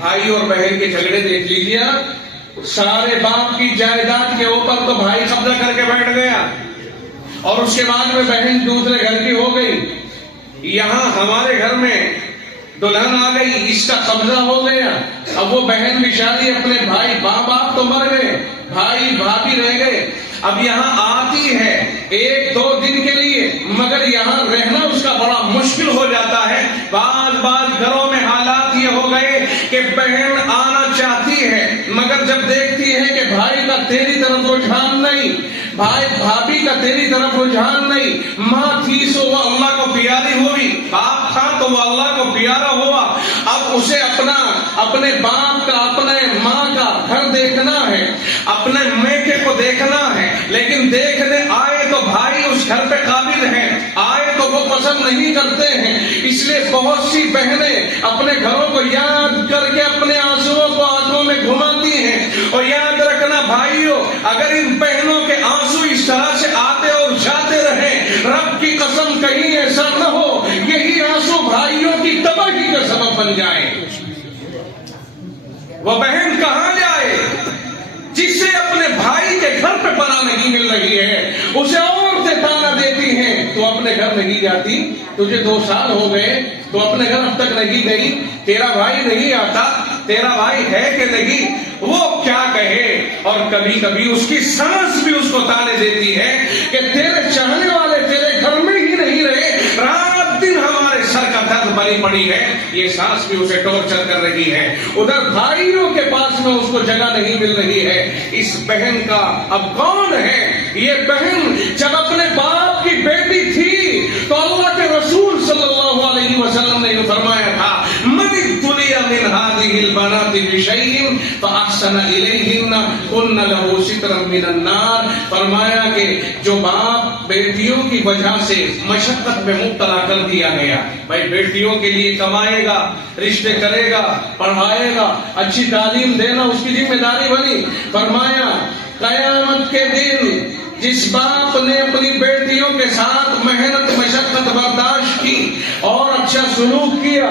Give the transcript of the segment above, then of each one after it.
بھائی اور بہن کے جھگڑے دیکھ لیجیے آپ، سارے باپ کی جائیداد کے اوپر تو بھائی قبضہ کر کے بیٹھ گیا، اور اس کے بعد میں بہن دوسرے گھر کی ہو گئی، یہاں ہمارے گھر میں دلہن آ گئی، اس کا قبضہ ہو گیا، اب وہ بہن کی شادی اپنے بھائی، باپ تو مر گئے، بھائی بھابھی رہ گئے، اب یہاں آتی ہے 1-2 دن کے لیے، مگر یہاں رہنا اس کا بڑا مشکل ہو جاتا ہے۔ بعض گھروں میں حالات یہ ہو گئے کہ بہن آنا چاہتی ہے، مگر جب دیکھتی ہے کہ بھائی کا تیری طرف رجحان نہیں، بھائی بھابھی کا تیری طرف رجحان نہیں، ماں تھی سو وہ اللہ کو پیاری ہوئی، باپ تھا تو وہ اللہ کو پیارا ہوا، اب اسے اپنے باپ کا، اپنے ماں کا گھر دیکھنا ہے، اپنے میکے کو دیکھنا ہے، لیکن دیکھنے آئے تو بھائی اس گھر پہ قابل ہیں، آئے تو وہ پسند نہیں کرتے ہیں، اس لیے بہت سی بہنیں اپنے گھروں کو یاد کر کے اپنے آنسوؤں کو آنکھوں میں گھماتی ہیں۔ اور یاد رکھنا بھائیوں، اگر ان بہنوں کے آنسو اس طرح سے آتے اور جاتے رہیں، رب کی قسم کہیں ایسا نہ ہو یہی آنسو بھائیوں کی تباہی کا سبب بن جائے۔ وہ بہن کہاں جائے جس سے اپنے بھائی کے گھر پہ پناہ نہیں مل رہی ہے، اسے عورتیں تانا دیتی ہیں تو اپنے گھر نہیں جاتی، تجھے 2 سال ہو گئے تو اپنے گھر اب تک نہیں گئی، تیرا بھائی نہیں آتا، تیرا بھائی ہے کہ نہیں، وہ کیا کہے، اور کبھی کبھی اس کی سانس بھی اس کو تانے دیتی ہے کہ تیرے چاہنے والے تیرے گھر میں ہی نہیں رہے، رات دن ہمارے سر کا درد بنی پڑی ہے، یہ سانس بھی اسے ٹارچر کر رہی ہے، ادھر بھائیوں کے پاس میں اس کو جگہ نہیں مل رہی ہے۔ اس بہن کا اب کون ہے؟ یہ بہن جب اپنے باپ کی بیٹی تھی تو اللہ کے رسول صلی اللہ علیہ وسلم نے فرمایا تھا، من ابتلی من هذه البنات بشيء فاحسن اليهن كن له سترا من النار، فرمایا کہ جو باپ بیٹیوں کی وجہ سے مشقت میں مبتلا کر دیا گیا، بھائی بیٹیوں کے لیے کمائے گا، رشتے کرے گا، پڑھائے گا، اچھی تعلیم دینا اس کی ذمہ داری بنی، فرمایا قیامت کے دن جس باپ نے اپنی بیٹیوں کے ساتھ محنت مشقت برداشت کی اور اچھا سلوک کیا،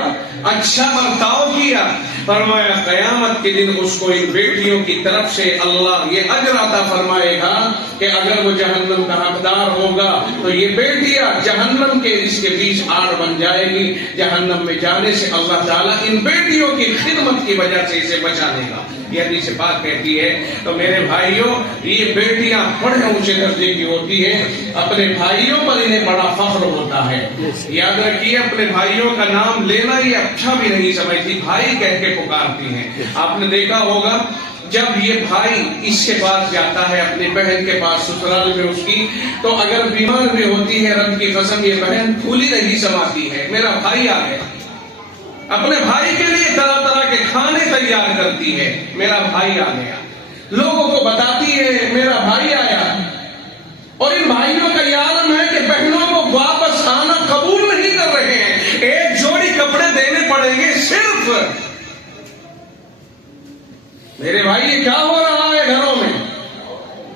اچھا برتاؤ کیا، فرمایا قیامت کے دن اس کو ان بیٹیوں کی طرف سے اللہ یہ اجر عطا فرمائے گا کہ اگر وہ جہنم کا حقدار ہوگا تو یہ بیٹیاں جہنم کے اس کے بیچ آڑ بن جائے گی، جہنم میں جانے سے اللہ تعالیٰ ان بیٹیوں کی خدمت کی وجہ سے اسے بچا لے گا۔ یہ حدیث پاک کہتی ہے۔ تو میرے بھائیوں، یہ بیٹیاں بڑے اونچے درجے کی ہوتی ہیں، اپنے بھائیوں پر انہیں بڑا فخر ہوتا ہے۔ یاد رکھیے اپنے بھائیوں کا نام لینا یہ اچھا بھی نہیں سمجھتی، بھائی کہہ کے پکارتی ہیں۔ آپ نے دیکھا ہوگا جب یہ بھائی اس کے پاس جاتا ہے اپنی بہن کے پاس سسرال میں اس کی، تو اگر بیمار بھی ہوتی ہے رب کی قسم یہ بہن پھولی نہیں سماتی ہے، میرا بھائی آ گیا، اپنے بھائی کے لیے طرح طرح کے کھانے تیار کرتی ہے، میرا بھائی آ گیا، لوگوں کو بتاتی ہے میرا بھائی آیا۔ اور ان بھائیوں کا یہ عالم ہے کہ بہنوں کو واپس آنا قبول نہیں کر رہے ہیں، ایک جوڑی کپڑے دینے پڑیں گے صرف۔ میرے بھائی یہ کیا ہو رہا